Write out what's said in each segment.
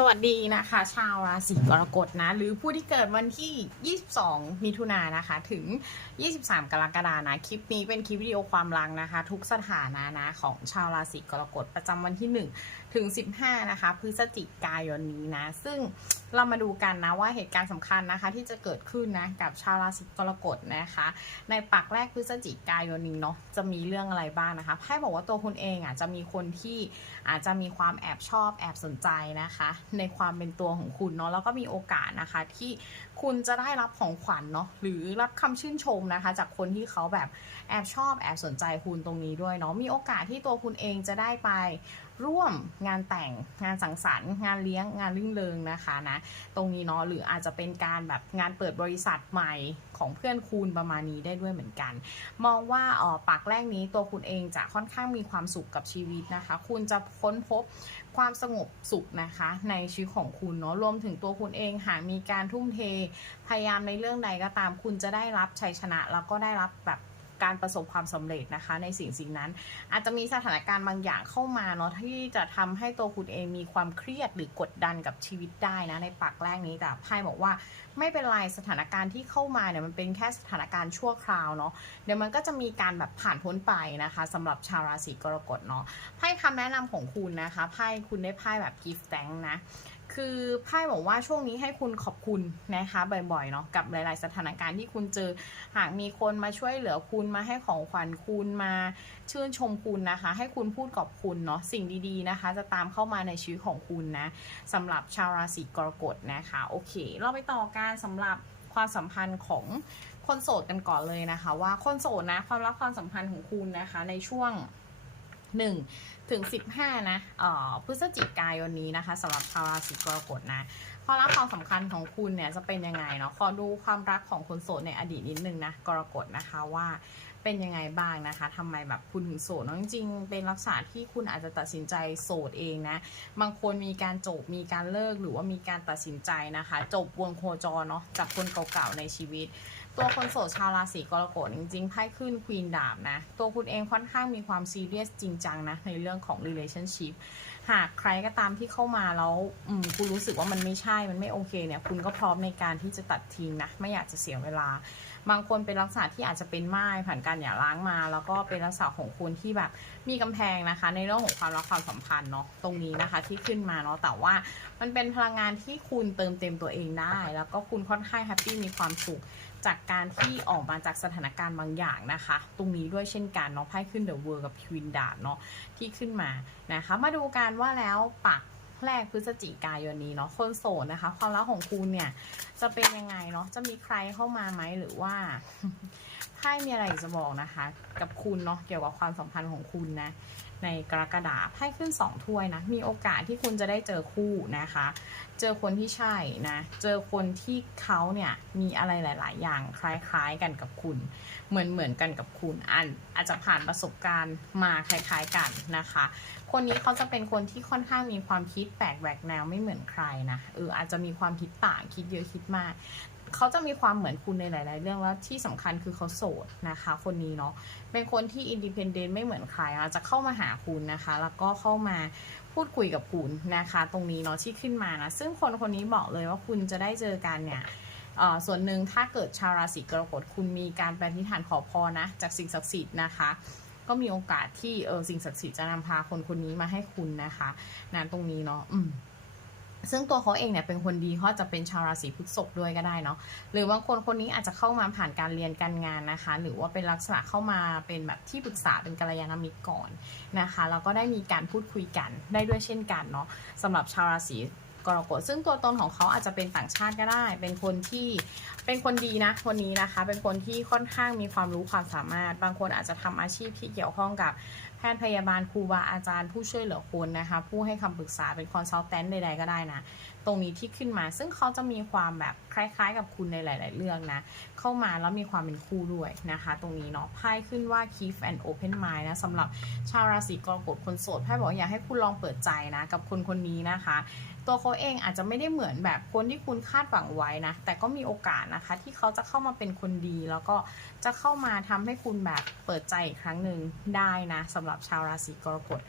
สวัสดีนะคะ ชาวราศีกรกฎนะ หรือผู้ที่เกิดวันที่ 22 มิถุนายนนะคะ ถึง 23 กรกฎานะ คลิปนี้เป็นคลิปวิดีโอความรังนะคะ ทุกสถานะนะของชาวราศีกรกฎประจำวันที่ 1 ถึง 15 นะคะ พฤศจิกายนนี้นะ ซึ่ง เรามาดูกันนะว่าเหตุการณ์สำคัญนะคะที่จะเกิดขึ้นนะกับชาวราศีกรกฎนะคะ ในปักแรกพฤศจิกายนนี้เนาะจะมีเรื่องอะไรบ้างนะคะไพ่บอกว่าตัวคุณเองอะจะมีคนที่อาจจะมีความแอบชอบแอบสนใจนะคะ ในความเป็นตัวของคุณเนาะแล้วก็มีโอกาสนะคะที่คุณจะได้รับของขวัญเนาะหรือรับคำชื่นชมนะคะ จากคนที่เขาแบบแอบชอบแอบสนใจคุณตรงนี้ด้วยเนาะมีโอกาสที่ตัวคุณเองจะได้ไป ร่วมงานแต่งงานสังสรรค์งานเลี้ยงงานรื่นเริงนะคะนะตรงนี้เนาะหรืออาจจะเป็นการแบบงานเปิดบริษัทใหม่ของเพื่อนคุณประมาณนี้ได้ด้วยเหมือนกัน มองว่าออปากแรกนี้ตัวคุณเองจะค่อนข้างมีความสุขกับชีวิตนะคะ คุณจะค้นพบความสงบสุขนะคะ ในชีวิตของคุณเนาะรวมถึงตัวคุณเองหากมีการทุ่มเทพยายามในเรื่องใดก็ตาม คุณจะได้รับชัยชนะแล้วก็ได้รับแบบ การประสบความสำเร็จนะคะ ในสิ่งสิ่งนั้น อาจจะมีสถานการณ์บางอย่างเข้ามาเนาะที่จะทำให้ตัวคุณเองมีความเครียดหรือกดดันกับชีวิตได้นะในปักแรกนี้แต่ไพ่บอกว่าไม่เป็นไรสถานการณ์ที่เข้ามาเนี่ยมันเป็นแค่สถานการณ์ชั่วคราวเนาะเดี๋ยวมันก็จะมีการแบบผ่านพ้นไปนะคะสำหรับชาวราศีกรกฎเนาะไพ่คำแนะนำของคุณนะคะไพ่คุณได้ไพ่แบบ gift thank นะ คือไพ่บอกว่าช่วงนี้ให้คุณขอบคุณนะคะบ่อยๆเนาะกับหลาย ๆ สถานการณ์ที่คุณเจอ หากมีคนมาช่วยเหลือคุณมาให้ของขวัญคุณมาชื่นชมคุณนะคะ ให้คุณพูดขอบคุณเนาะสิ่งดีๆนะคะ จะตามเข้ามาในชีวิตของคุณนะสำหรับชาวราศีกรกฎนะคะโอเค เราไปต่อการสำหรับความสัมพันธ์ของคนโสดกันก่อนเลยนะคะ ว่าคนโสดนะความรักความสัมพันธ์ของคุณนะคะ ในช่วง1 ถึง 15 นะเอ่อพฤศจิกายนนี้นะคะสำหรับชาวราศีกรกฎนะความรักความสำคัญของคุณเนี่ยจะเป็นยังไงเนาะขอดูความรักของคนโสดในอดีตนิดนึงนะกรกฎนะคะว่าเป็นยังไงบ้างนะคะทำไมแบบคุณถึงโสดเนาะจริงๆ เป็นลักษณะที่คุณอาจจะตัดสินใจโสดเองนะ บางคนมีการจบมีการเลิกหรือว่ามีการตัดสินใจนะคะ จบวงโคจรเนาะจากคนเก่าๆในชีวิต ตัวคนโสดชาวราศีกรกฎจริงๆไพ่ขึ้นควีนดาบนะ ตัวคุณเองค่อนข้างมีความซีเรียสจริงจังนะ ในเรื่องของ relationship หากใครก็ตามที่เข้ามาแล้วคุณรู้สึกว่ามันไม่ใช่มันไม่โอเคเนี่ย คุณก็พร้อมในการที่จะตัดทิ้งนะ ไม่อยากจะเสียเวลา บางคนเป็นลักษณะที่อาจจะเป็นไม้ผ่านการหย่าร้างมา แล้วก็เป็นลักษณะของคนที่แบบมีกำแพงนะคะ ในเรื่องของความรักความสัมพันธ์เนาะตรงนี้นะคะที่ขึ้นมาเนาะแต่ว่ามันเป็นพลังงานที่คุณเติมเต็มตัวเองได้ แล้วก็คุณค่อนข้างแฮปปี้มีความสุข จากการที่ออกมาจากสถานการณ์บางอย่างนะคะ ตรงนี้ด้วยเช่นกันเนาะไพ่ขึ้นเดอะเวิร์กับควินดาเนาะที่ขึ้นมานะคะ มาดูกันว่าแล้วปักแรกพฤศจิกายนนี้เนาะคนโสดนะคะ ความรักของคุณเนี่ยจะเป็นยังไงเนาะจะมีใครเข้ามาไหมหรือว่าไพ่มีอะไรจะบอกนะคะ กับคุณเนาะเกี่ยวกับความสัมพันธ์ของคุณนะ ในกรกฎาคมไพ่ขึ้นสองถ้วยนะ มีโอกาสที่คุณจะได้เจอคู่นะคะ เจอคนที่ใช่นะ เจอคนที่เขาเนี่ยมีอะไรหลาย ๆ อย่างคล้ายๆกันกับคุณ เหมือนเหมือนกันกับคุณอันอาจจะผ่านประสบการณ์มาคล้าย ๆ กันนะคะ คนนี้เขาจะเป็นคนที่ค่อนข้างมีความคิดแปลกแหวกแนวไม่เหมือนใครนะ เอออาจจะมีความคิดต่างคิดเยอะคิดมาก เขาจะมีความเหมือนคุณในหลาย ๆ เรื่องแล้วที่สำคัญคือเขาโสดนะคะ คนนี้เนาะเป็นคนที่อินดิเพนเดนต์ไม่เหมือนใครอาจจะเข้ามาหาคุณนะคะ แล้วก็เข้ามาพูดคุยกับคุณนะคะ ตรงนี้เนาะที่ขึ้นมานะซึ่งคนคนนี้บอกเลยว่าคุณจะได้เจอกันเนี่ยส่วนหนึ่งถ้าเกิดชาวราศีกรกฎคุณมีการปที่ฐานขอพรนะ จากสิ่งศักดิ์สิทธิ์นะคะ ก็มีโอกาสที่เออสิ่งศักดิ์สิทธิ์จะนำพาคนคนนี้มาให้คุณนะคะนะตรงนี้เนาะอืม ซึ่งตัวเขาเองเนี่ยเป็นคนดีเขาจะเป็นชาวราศีพฤษภด้วยก็ได้เนาะหรือบางคนคนนี้อาจจะเข้ามาผ่านการเรียนการงานนะคะ หรือว่าเป็นลักษณะเข้ามาเป็นแบบที่ปรึกษาเป็นกัลยาณมิตรก่อนนะคะแล้วก็ได้มีการพูดคุยกันได้ด้วยเช่นกันเนาะสำหรับชาวราศีกรกฎซึ่งตัวตนของเขาอาจจะเป็นต่างชาติก็ได้ เป็นคนที่เป็นคนดีนะ คนนี้นะคะ เป็นคนที่ค่อนข้างมีความรู้ความสามารถ บางคนอาจจะทำอาชีพที่เกี่ยวข้องกับ แพทย์พยาบาลครูบาอาจารย์ผู้ช่วยเหลือคนนะคะ ผู้ให้คำปรึกษาเป็นคอนซัลแทนใดๆก็ได้นะ ตรงนี้ที่ขึ้นมาซึ่งเขาจะมีความแบบคล้ายๆ กับคุณในหลาย ๆ เรื่องนะ เข้ามาแล้วมีความเป็นคู่ด้วยนะคะ ตรงนี้เนาะไพ่ขึ้นว่า keep and open mind นะสำหรับชาวราศีกรกฎคนโสดไพ่บอกอยากให้คุณลองเปิดใจนะ กับคนคนนี้นะคะ ตัวเขาเองอาจจะไม่ได้เหมือนแบบคนที่คุณคาดหวังไว้นะ แต่ก็มีโอกาสนะคะ ที่เขาจะเข้ามาเป็นคนดี แล้วก็จะเข้ามาทำให้คุณแบบเปิดใจอีกครั้งหนึ่งได้นะสำหรับชาวราศีกรกฎ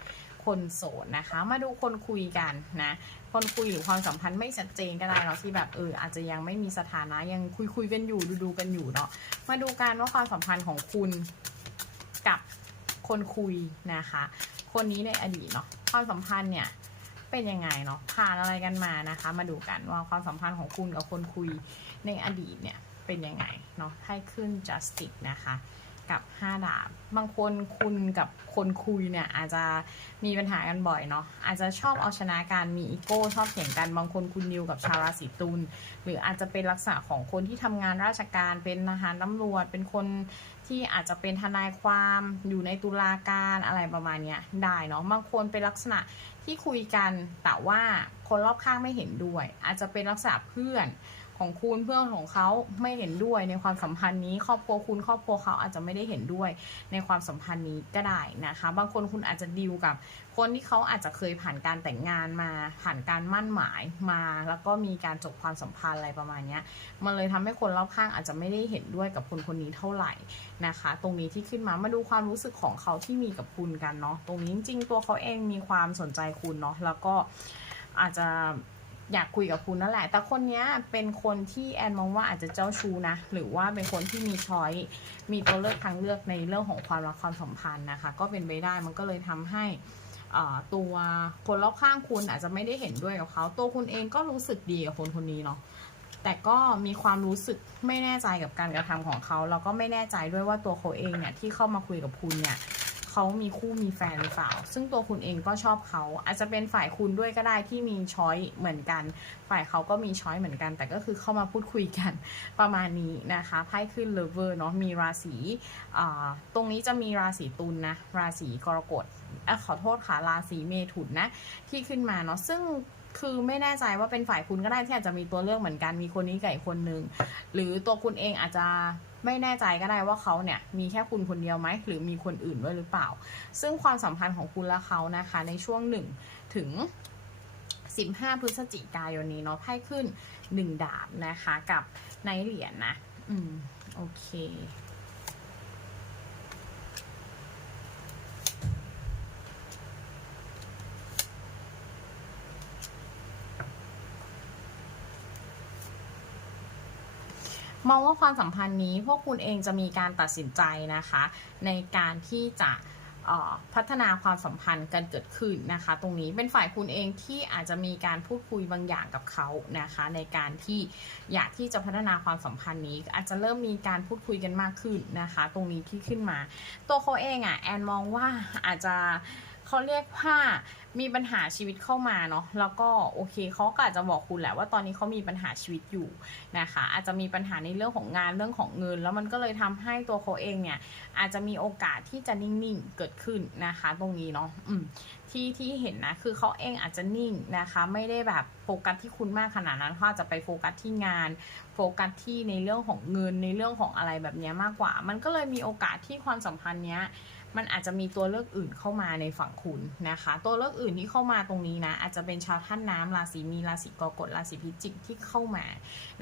คนโสดนะคะ มาดูคนคุยกันนะ คนคุยหรือความสัมพันธ์ไม่ชัดเจนก็ได้เนาะที่แบบเอออาจจะยังไม่มีสถานะยังคุยคุยกันอยู่ดูดูกันอยู่เนาะมาดูกันว่าความสัมพันธ์ของคุณกับคนคุยนะคะ คนนี้ในอดีตเนาะความสัมพันธ์เนี่ย เป็นยังไงเนาะผ่านอะไรกันมานะคะ มาดูกันว่าความสัมพันธ์ของคุณกับคนคุยในอดีตเนี่ยเป็นยังไงเนาะให้ขึ้น justice นะคะ กับ5ดาบบางคนคุณกับคนคุยเนี่ยอาจจะมีปัญหากันบ่อยเนาะอาจจะชอบเอาชนะการมีอีโก้ชอบเถียงกันบางคนคุณนิวกับชาวราศีตุลหรืออาจจะเป็นลักษณะของคนที่ทำงานราชการเป็นทหารตำรวจ เป็นคนที่อาจจะเป็นทนายความอยู่ในตุลาการอะไรประมาณเนี้ยได้เนาะบางคนเป็นลักษณะที่คุยกันแต่ว่าคนรอบข้างไม่เห็นด้วย อาจจะเป็นลักษณะเพื่อน ของคุณเพื่อนของเขาไม่เห็นด้วยในความสัมพันธ์นี้ ครอบครัวคุณครอบครัวเขาอาจจะไม่ได้เห็นด้วยในความสัมพันธ์นี้ก็ได้นะคะ บางคนคุณอาจจะดีลกับ คนที่เขาอาจจะเคยผ่านการแต่งงานมาผ่านการมั่นหมายมา แล้วก็มีการจบความสัมพันธ์อะไรประมาณนี้มันเลยทำให้คนรอบข้างอาจจะไม่ได้เห็นด้วยกับคนคนนี้เท่าไหร่นะคะ ตรงนี้ที่ขึ้นมามาดูความรู้สึกของเขาที่มีกับคุณกันเนาะตรงนี้จริงๆตัวเขาเองมีความสนใจคุณเนาะแล้วก็อาจจะ อยากคุยกับคุณนั่นแหละ แต่คนนี้เป็นคนที่แอนมองว่าอาจจะเจ้าชู้นะ หรือว่าเป็นคนที่มีช้อย มีตัวเลือกทางเลือกในเรื่องของความรักความสัมพันธ์นะคะ ก็เป็นไปได้ มันก็เลยทำให้ตัวคนรอบข้างคุณอาจจะไม่ได้เห็นด้วยกับเขา ตัวคุณเองก็รู้สึกดีกับคนคนนี้เนาะ แต่ก็มีความรู้สึกไม่แน่ใจกับการกระทำของเขา แล้วก็ไม่แน่ใจด้วยว่าตัวเขาเองเนี่ยที่เข้ามาคุยกับคุณเนี่ย เขามีคู่มีแฟนหรือเปล่า ซึ่งตัวคุณเองก็ชอบเขา อาจจะเป็นฝ่ายคุณด้วยก็ได้ที่มีช้อยเหมือนกัน ฝ่ายเขาก็มีช้อยเหมือนกัน แต่ก็คือเข้ามาพูดคุยกันประมาณนี้นะคะไพ่ขึ้นเลเวอร์เนาะมีราศีตรงนี้จะมีราศีตุลนนะราศีกรกฎอขอโทษค่ะราศีเมถุนนะที่ขึ้นมาเนาะซึ่งคือไม่แน่ใจว่าเป็นฝ่ายคุณก็ได้ที่อาจจะมีตัวเลือกเหมือนกันมีคนนี้กับอีกคนนึงหรือตัวคุณเองอาจจะ ไม่แน่ใจก็ได้ว่าเขาเนี่ยมีแค่คุณคนเดียวไหมหรือมีคนอื่นด้วยหรือเปล่า ซึ่งความสัมพันธ์ของคุณและเขานะคะในช่วงหนึ่งถึง15 พฤศจิกายนนี้เนาะไพ่ขึ้น 1 ดาบนะคะกับในเหรียญนะอืม โอเค มองว่าความสัมพันธ์นี้พวกคุณเองจะมีการตัดสินใจนะคะ ในการที่จะพัฒนาความสัมพันธ์กันเกิดขึ้นนะคะ ตรงนี้เป็นฝ่ายคุณเองที่อาจจะมีการพูดคุยบางอย่างกับเขานะคะ ในการที่อยากที่จะพัฒนาความสัมพันธ์นี้ อาจจะเริ่มมีการพูดคุยกันมากขึ้นนะคะ ตรงนี้ที่ขึ้นมา ตัวเขาเองอะ่ะแอนมองว่าอาจจะ เขาเรียกว่ามีปัญหาชีวิตเข้ามาเนาะแล้วก็โอเคเขาก็อาจจะบอกคุณแหละว่าตอนนี้เขามีปัญหาชีวิตอยู่นะคะ อาจจะมีปัญหาในเรื่องของงานเรื่องของเงิน แล้วมันก็เลยทำให้ตัวเขาเองเนี่ยอาจจะมีโอกาสที่จะนิ่งๆเกิดขึ้นนะคะ ตรงนี้เนาะที่ที่เห็นนะคือเขาเองอาจจะนิ่งนะคะ ไม่ได้แบบโฟกัสที่คุณมากขนาดนั้นเขาอาจจะไปโฟกัสที่งาน โฟกัสที่ในเรื่องของเงินในเรื่องของอะไรแบบเนี้ยมากกว่า มันก็เลยมีโอกาสที่ความสัมพันธ์เนี้ย มันอาจจะมีตัวเลือกอื่นเข้ามาในฝั่งคุณนะคะ ตัวเลือกอื่นที่เข้ามาตรงนี้นะ อาจจะเป็นชาวท่านน้ำราศีมีราศีกรกฎราศีพิจิกที่เข้ามา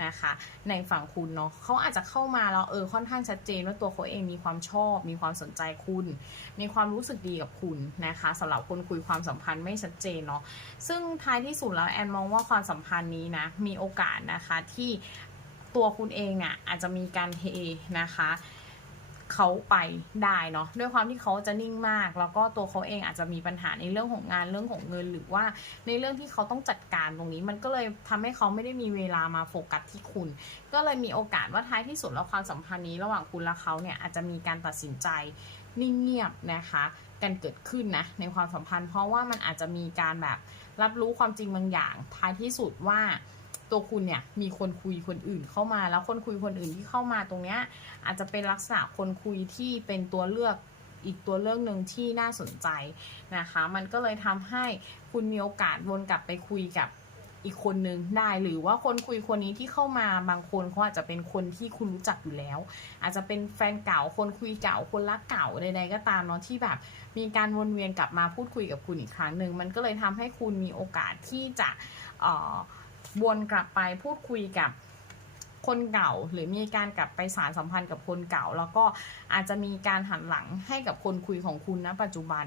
นะคะ ในฝั่งคุณเนาะเขาอาจจะเข้ามาแล้วเออค่อนข้างชัดเจนว่าตัวเขาเองมีความชอบ มีความสนใจคุณ มีความรู้สึกดีกับคุณนะคะสำหรับคนคุยความสัมพันธ์ไม่ชัดเจนเนาะซึ่งท้ายที่สุดแล้วแอนมองว่าความสัมพันธ์นี้นะมีโอกาสนะคะที่ตัวคุณเองอะอาจจะมีการเทนะคะ เขาไปได้เนาะด้วยความที่เขาจะนิ่งมาก แล้วก็ตัวเขาเองอาจจะมีปัญหาในเรื่องของงานเรื่องของเงิน หรือว่าในเรื่องที่เขาต้องจัดการตรงนี้ มันก็เลยทำให้เขาไม่ได้มีเวลามาโฟกัสที่คุณ ก็เลยมีโอกาสว่าท้ายที่สุดแล้วความสัมพันธ์นี้ระหว่างคุณและเขาเนี่ยอาจจะมีการตัดสินใจนิ่งเงียบนะคะกันเกิดขึ้นนะในความสัมพันธ์ เพราะว่ามันอาจจะมีการแบบรับรู้ความจริงบางอย่างท้ายที่สุดว่า ตัวคุณเนี่ยมีคนคุยคนอื่นเข้ามา แล้วคนคุยคนอื่นที่เข้ามาตรงเนี้ยอาจจะเป็นลักษณะคนคุยที่เป็นตัวเลือกอีกตัวเลือกหนึ่งที่น่าสนใจนะคะ มันก็เลยทำให้คุณมีโอกาสวนกลับไปคุยกับอีกคนนึงได้หรือว่าคนคุยคนนี้ที่เข้ามาบางคนเขาอาจจะเป็นคนที่คุณรู้จักอยู่แล้ว อาจจะเป็นแฟนเก่าคนคุยเก่าคนรักเก่าใดๆก็ตามเนาะที่แบบ มีการวนเวียนกลับมาพูดคุยกับคุณอีกครั้งหนึ่งมันก็เลยทำให้คุณมีโอกาสที่จะเอ่อ วนกลับไปพูดคุยกับคนเก่าหรือมีการกลับไปสารสัมพันธ์กับคนเก่า แล้วก็อาจจะมีการหันหลังให้กับคนคุยของคุณณปัจจุบัน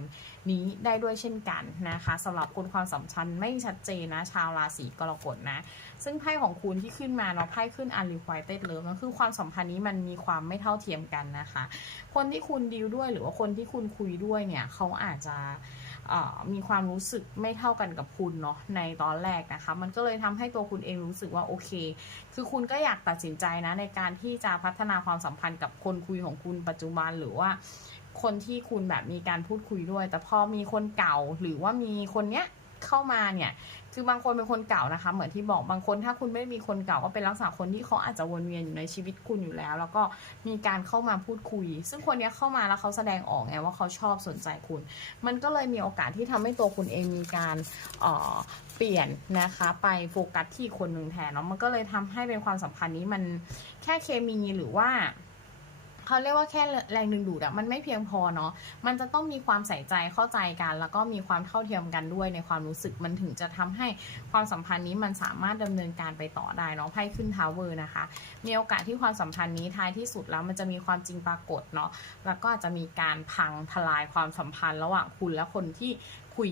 นี้ได้ด้วยเช่นกันนะคะสำหรับคนความสัมพันธ์ไม่ชัดเจนนะ ชาวราศีกรกฎนะ ซึ่งไพ่ของคุณที่ขึ้นมาเนาะไพ่ขึ้น unrequited love นั่นคือความสัมพันธ์นี้มันมีความไม่เท่าเทียมกันนะคะ คนที่คุณดีลด้วยหรือว่าคนที่คุณคุยด้วยเนี่ยเขาอาจจะ มีความรู้สึกไม่เท่ากันกับคุณเนาะในตอนแรกนะคะ มันก็เลยทำให้ตัวคุณเองรู้สึกว่าโอเค คือคุณก็อยากตัดสินใจนะในการที่จะพัฒนาความสัมพันธ์กับคนคุยของคุณปัจจุบันหรือว่าคนที่คุณแบบมีการพูดคุยด้วย แต่พอมีคนเก่าหรือว่ามีคนเนี้ย เข้ามาเนี่ยคือบางคนเป็นคนเก่านะคะ เหมือนที่บอกบางคนถ้าคุณไม่ได้มีคนเก่าก็เป็นลักษณะคนที่เขาอาจจะวนเวียนอยู่ในชีวิตคุณอยู่แล้ว แล้วก็มีการเข้ามาพูดคุย ซึ่งคนนี้เข้ามาแล้วเขาแสดงออกไงว่าเขาชอบสนใจคุณ มันก็เลยมีโอกาสที่ทำให้ตัวคุณเองมีการเอ่อเปลี่ยนนะคะ ไปโฟกัสที่คนหนึ่งแทนเนาะมันก็เลยทำให้เป็นความสัมพันธ์นี้มันแค่เคมีหรือว่า เขาเรียกว่าแค่แรงดึงดูดอะมันไม่เพียงพอเนาะมันจะต้องมีความใส่ใจเข้าใจกัน แล้วก็มีความเท่าเทียมกันด้วยในความรู้สึกมันถึงจะทำให้ความสัมพันธ์นี้มันสามารถดำเนินการไปต่อได้เนาะไพ่ขึ้นทาวเวอร์นะคะ มีโอกาสที่ความสัมพันธ์นี้ท้ายที่สุดแล้วมันจะมีความจริงปรากฏเนาะแล้วก็อาจจะมีการพังทลายความสัมพันธ์ระหว่างคุณและคนที่คุย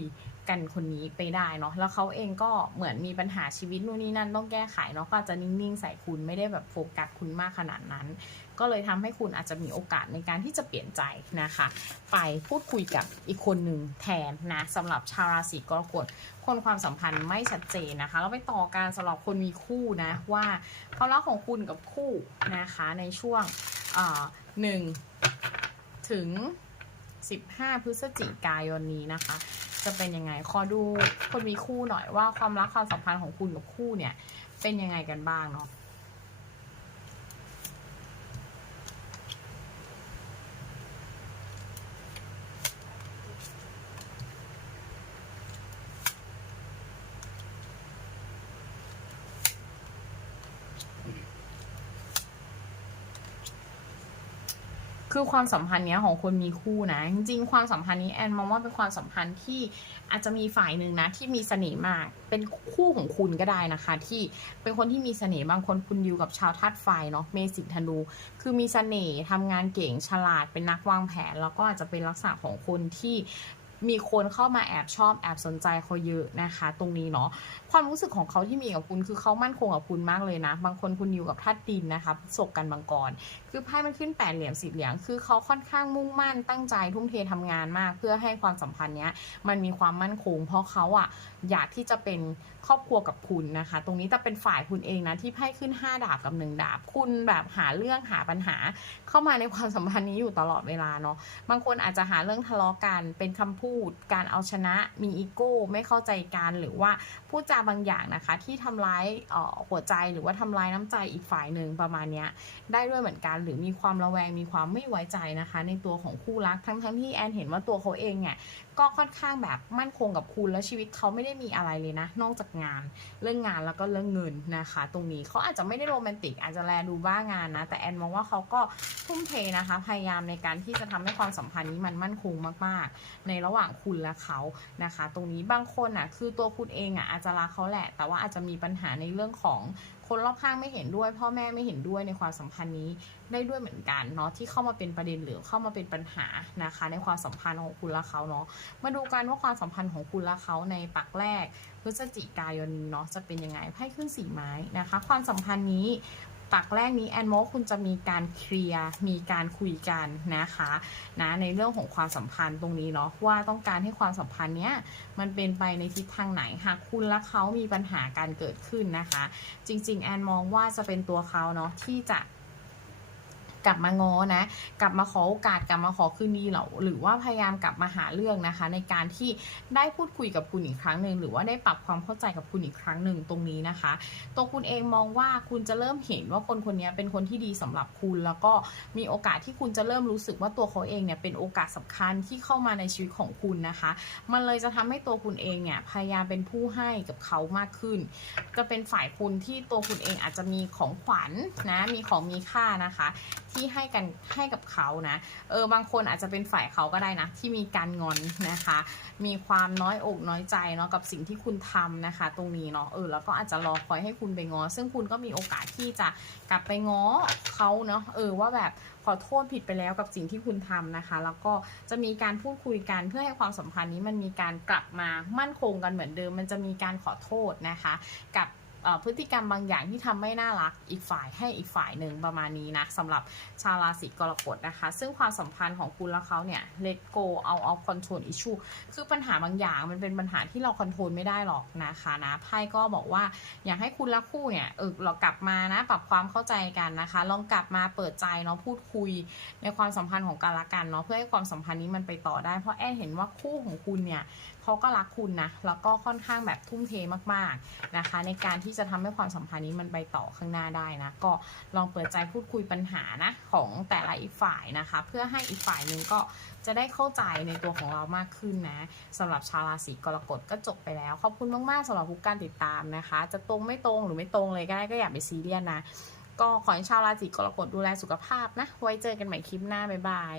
กันคนนี้ไปได้เนาะ แล้วเขาเองก็เหมือนมีปัญหาชีวิตนู่นนี่นั่นต้องแก้ไขเนาะ ก็จะนิ่งๆใส่คุณไม่ได้แบบโฟกัสคุณมากขนาดนั้น ก็เลยทำให้คุณอาจจะมีโอกาสในการที่จะเปลี่ยนใจนะคะ ไปพูดคุยกับอีกคนหนึ่งแทนนะสำหรับชาวราศีกรกฎคนความสัมพันธ์ไม่ชัดเจนนะคะแล้วไปต่อการสำหรับคนมีคู่นะว่าความรักของคุณกับคู่นะคะในช่วงหนึ่งถึง 15 พฤศจิกายนนี้นะคะ จะเป็นยังไงขอดูคนมีคู่หน่อยว่าความรักความสัมพันธ์ของคุณกับคู่เนี่ยเป็นยังไงกันบ้างเนาะ คือความสัมพันธ์เนี้ยของคนมีคู่นะ จริงๆ ความสัมพันธ์นี้แอนมองว่าเป็นความสัมพันธ์ที่อาจจะมีฝ่ายหนึ่งนะที่มีเสน่ห์มาก เป็นคู่ของคุณก็ได้นะคะ ที่เป็นคนที่มีเสน่ห์บางคนคุณดิวกับชาวธาตุไฟเนาะเมสิกธนู คือมีเสน่ห์ทำงานเก่งฉลาดเป็นนักวางแผน แล้วก็อาจจะเป็นลักษณะของคนที่ มีคนเข้ามาแอบชอบแอบสนใจเขาเยอะนะคะ ตรงนี้เนาะความรู้สึกของเขาที่มีกับคุณคือเขามั่นคงกับคุณมากเลยนะ บางคนคุณอยู่กับธาตุดินนะคะศกกันบางกร คือไพ่มันขึ้นแปดเหลี่ยมสิบเหลี่ยมคือเขาค่อนข้างมุ่งมั่นตั้งใจทุ่มเททำงานมาก เพื่อให้ความสัมพันธ์เนี้ยมันมีความมั่นคง เพราะเขาอะอยากที่จะเป็นครอบครัวกับคุณนะคะ ตรงนี้จะเป็นฝ่ายคุณเองนะที่ไพ่ขึ้น 5 ดาบกับ 1 ดาบ คุณแบบหาเรื่องหาปัญหา เข้ามาในความสัมพันธ์นี้อยู่ตลอดเวลาเนาะบางคนอาจจะหาเรื่องทะเลาะกันเป็นคำพูดการเอาชนะ มีอีโก้ ไม่เข้าใจกันหรือว่าพูดจาบางอย่างนะคะ ที่ทำร้ายหัวใจหรือว่าทำร้ายน้ำใจอีกฝ่ายหนึ่งประมาณนี้ได้ด้วยเหมือนกัน หรือมีความระแวงมีความไม่ไว้ใจนะคะ ในตัวของคู่รักทั้งทั้งที่แอนเห็นว่าตัวเขาเองเนี่ย ก็ค่อนข้างแบบมั่นคงกับคุณแล้วชีวิตเขาไม่ได้มีอะไรเลยนะ นอกจากงานเรื่องงานแล้วก็เรื่องเงินนะคะ ตรงนี้เขาอาจจะไม่ได้โรแมนติกอาจจะแลดูบ้างานนะ แต่แอนมองว่าเขาก็ทุ่มเทนะคะ พยายามในการที่จะทำให้ความสัมพันธ์นี้มันมั่นคงมากๆ ในระหว่างคุณและเขานะคะ ตรงนี้บางคนอะคือตัวคุณเองอะอาจจะรักเขาแหละ แต่ว่าอาจจะมีปัญหาในเรื่องของ คนรอบข้างไม่เห็นด้วย พ่อแม่ไม่เห็นด้วยในความสัมพันธ์นี้ได้ด้วยเหมือนกันเนาะที่เข้ามาเป็นประเด็นหรือเข้ามาเป็นปัญหานะคะ ในความสัมพันธ์ของคุณและเขาเนาะมาดูกันว่าความสัมพันธ์ของคุณและเขาในปักแรกพฤศจิกายนเนาะจะเป็นยังไงไพ่ขึ้นสีไม้นะคะ ความสัมพันธ์นี้ ปักแรกนี้แอนโมคุณจะมีการเคลียร์มีการคุยกันนะคะนะในเรื่องของความสัมพันธ์ตรงนี้เนาะว่าต้องการให้ความสัมพันธ์เนี้ยมันเป็นไปในทิศทางไหนหากคุณและเขามีปัญหาการเกิดขึ้นนะคะ จริง ๆ แอนมองว่าจะเป็นตัวเขาเนาะที่จะ กลับมาง้อนะ กลับมาขอโอกาสกลับมาขอคืนดีเหรอหรือว่าพยายามกลับมาหาเรื่องนะคะ ในการที่ได้พูดคุยกับคุณอีกครั้งหนึ่งหรือว่าได้ปรับความเข้าใจกับคุณอีกครั้งหนึ่งตรงนี้นะคะ ตัวคุณเองมองว่าคุณจะเริ่มเห็นว่าคนคนนี้เป็นคนที่ดีสำหรับคุณ แล้วก็มีโอกาสที่คุณจะเริ่มรู้สึกว่าตัวเขาเองเนี่ยเป็นโอกาสสำคัญที่เข้ามาในชีวิตของคุณนะคะ มันเลยจะทำให้ตัวคุณเองเนี่ยพยายามเป็นผู้ให้กับเขามากขึ้น จะเป็นฝ่ายคุณที่ตัวคุณเองอาจจะมีของขวัญนะมีของมีค่านะคะที่ให้กันให้กับเขานะ เออบางคนอาจจะเป็นฝ่ายเขาก็ได้นะ ที่มีการงอนนะคะ มีความน้อยอกน้อยใจเนาะกับสิ่งที่คุณทำนะคะ ตรงนี้เนาะเออแล้วก็อาจจะรอคอยให้คุณไปงอ ซึ่งคุณก็มีโอกาสที่จะกลับไปง้อเขาเนาะเออว่าแบบขอโทษผิดไปแล้วกับสิ่งที่คุณทำนะคะ แล้วก็จะมีการพูดคุยกันเพื่อให้ความสัมพันธ์นี้มันมีการกลับมามั่นคงกันเหมือนเดิม มันจะมีการขอโทษนะคะ กับ พฤติกรรมบางอย่างที่ทำไม่น่ารักอีกฝ่ายให้อีกฝ่ายหนึ่งประมาณนี้นะสำหรับชาวราศีกรกฎนะคะ ซึ่งความสัมพันธ์ของคุณและเขาเนี่ย let go out control issue คือปัญหาบางอย่างมันเป็นปัญหาที่เราคอนโทรลไม่ได้หรอกนะคะนะไพ่ก็บอกว่าอยากให้คุณและคู่เนี่ยเออเรากลับมานะปรับความเข้าใจกันนะคะ ลองกลับมาเปิดใจเนาะพูดคุยในความสัมพันธ์ของกันและกันเนาะเพื่อให้ความสัมพันธ์นี้มันไปต่อได้ เพราะแอนเห็นว่าคู่ของคุณเนี่ย เขาก็รักคุณนะ แล้วก็ค่อนข้างแบบทุ่มเทมากๆนะคะ ในการที่จะทำให้ความสัมพันธ์นี้มันไปต่อข้างหน้าได้นะ ก็ลองเปิดใจพูดคุยปัญหานะของแต่ละอีกฝ่ายนะคะ เพื่อให้อีกฝ่ายหนึ่งก็จะได้เข้าใจในตัวของเรามากขึ้นนะสำหรับชาวราศีกรกฎก็จบไปแล้ว ขอบคุณมากๆสำหรับทุกการติดตามนะคะ จะตรงไม่ตรงหรือไม่ตรงเลยก็ได้ก็อย่าไปซีเรียสนะ ก็ขอให้ชาวราศีกรกฎดูแลสุขภาพนะ ไว้เจอกันใหม่คลิปหน้า บ๊ายบาย